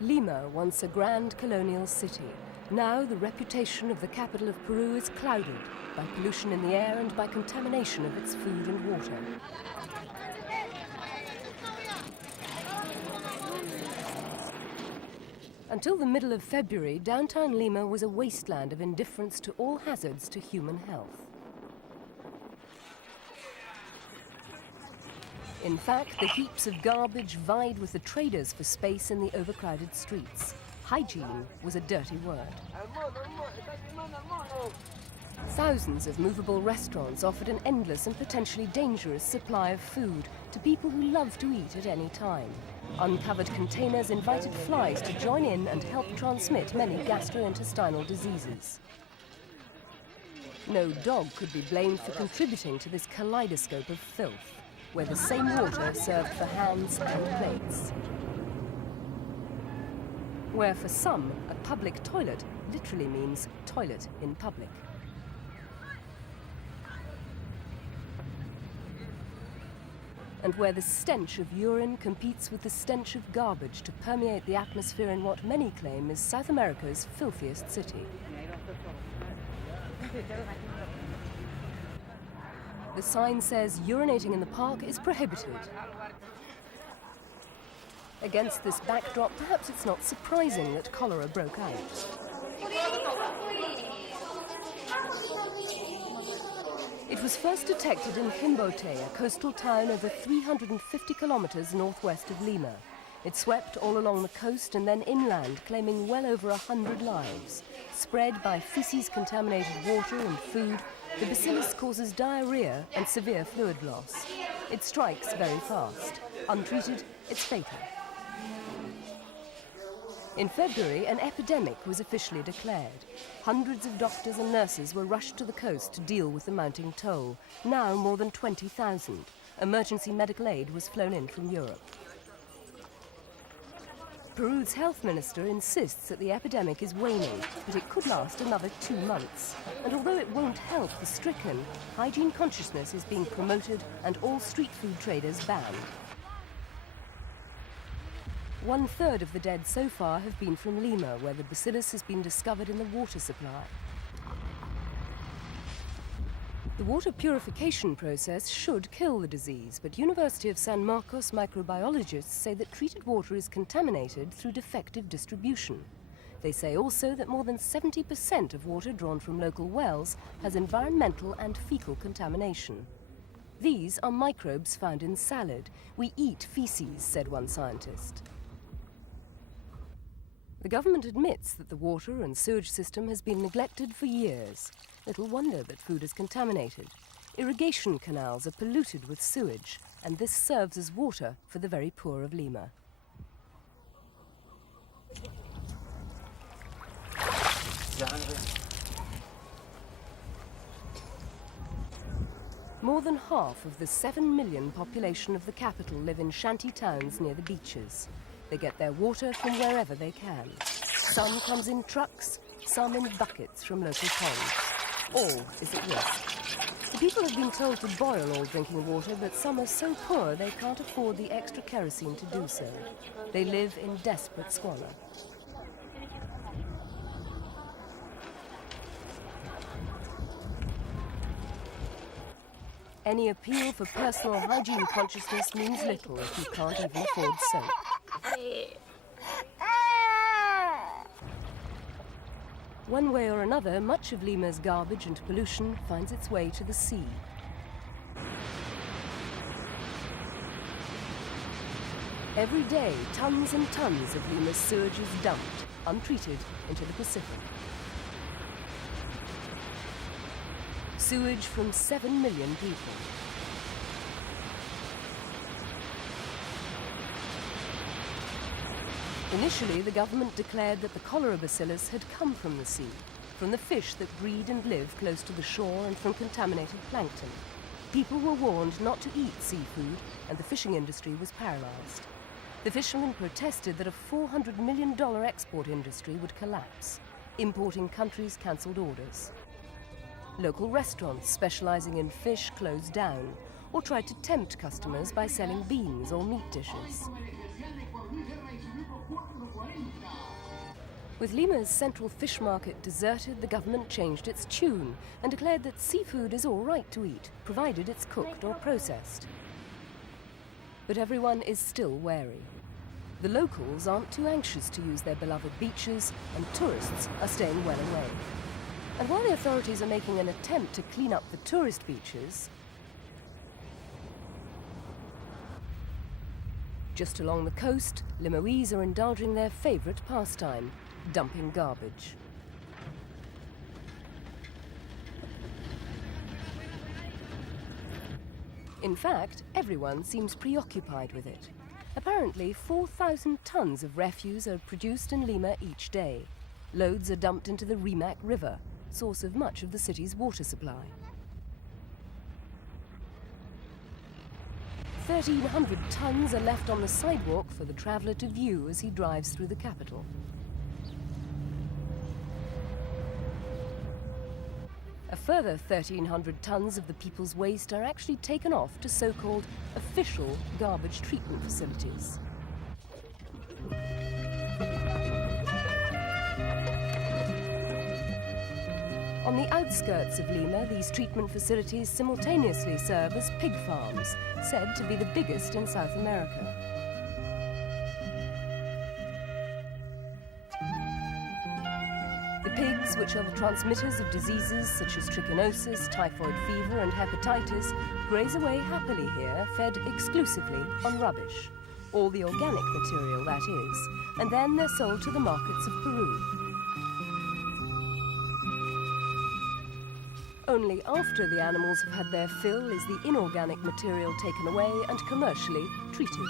Lima, once a grand colonial city. Now the reputation of the capital of Peru is clouded by pollution in the air and by contamination of its food and water. Until the middle of February, downtown Lima was a wasteland of indifference to all hazards to human health. In fact, the heaps of garbage vied with the traders for space in the overcrowded streets. Hygiene was a dirty word. Thousands of movable restaurants offered an endless and potentially dangerous supply of food to people who love to eat at any time. Uncovered containers invited flies to join in and help transmit many gastrointestinal diseases. No dog could be blamed for contributing to this kaleidoscope of filth, where the same water served for hands and plates. Where for some, a public toilet literally means toilet in public. And where the stench of urine competes with the stench of garbage to permeate the atmosphere in what many claim is South America's filthiest city. The sign says urinating in the park is prohibited. Against this backdrop, perhaps it's not surprising that cholera broke out. It was first detected in Chimbote, a coastal town over 350 kilometers northwest of Lima. It swept all along the coast and then inland, claiming well over 100 lives. Spread by feces-contaminated water and food, the bacillus causes diarrhea and severe fluid loss. It strikes very fast. Untreated, it's fatal. In February, an epidemic was officially declared. Hundreds of doctors and nurses were rushed to the coast to deal with the mounting toll. Now more than 20,000. Emergency medical aid was flown in from Europe. Peru's health minister insists that the epidemic is waning, but it could last another 2 months. And although it won't help the stricken, hygiene consciousness is being promoted and all street food traders banned. 1/3 of the dead so far have been from Lima, where the bacillus has been discovered in the water supply. The water purification process should kill the disease, but University of San Marcos microbiologists say that treated water is contaminated through defective distribution. They say also that more than 70% of water drawn from local wells has environmental and fecal contamination. These are microbes found in salad. We eat feces, said one scientist. The government admits that the water and sewage system has been neglected for years. Little wonder that food is contaminated. Irrigation canals are polluted with sewage, and this serves as water for the very poor of Lima. More than half of the 7 million population of the capital live in shanty towns near the beaches. They get their water from wherever they can. Some comes in trucks, some in buckets from local ponds. All is at risk. The people have been told to boil all drinking water, but some are so poor they can't afford the extra kerosene to do so. They live in desperate squalor. Any appeal for personal hygiene consciousness means little if you can't even afford soap. One way or another, much of Lima's garbage and pollution finds its way to the sea. Every day, tons and tons of Lima's sewage is dumped, untreated, into the Pacific. Sewage from 7 million people. Initially, the government declared that the cholera bacillus had come from the sea, from the fish that breed and live close to the shore and from contaminated plankton. People were warned not to eat seafood, and the fishing industry was paralyzed. The fishermen protested that a $400 million export industry would collapse. Importing countries cancelled orders. Local restaurants specializing in fish closed down, or tried to tempt customers by selling beans or meat dishes. With Lima's central fish market deserted, the government changed its tune and declared that seafood is all right to eat, provided it's cooked or processed. But everyone is still wary. The locals aren't too anxious to use their beloved beaches, and tourists are staying well away. And while the authorities are making an attempt to clean up the tourist beaches, just along the coast, Limoese are indulging their favourite pastime, dumping garbage. In fact, everyone seems preoccupied with it. Apparently, 4,000 tons of refuse are produced in Lima each day. Loads are dumped into the Rimac River, source of much of the city's water supply. 1,300 tons are left on the sidewalk for the traveller to view as he drives through the capital. A further 1,300 tons of the people's waste are actually taken off to so-called official garbage treatment facilities. On the outskirts of Lima, these treatment facilities simultaneously serve as pig farms, said to be the biggest in South America. The pigs, which are the transmitters of diseases such as trichinosis, typhoid fever and hepatitis, graze away happily here, fed exclusively on rubbish. All the organic material, that is, and then they're sold to the markets of Peru. Only after the animals have had their fill is the inorganic material taken away and commercially treated.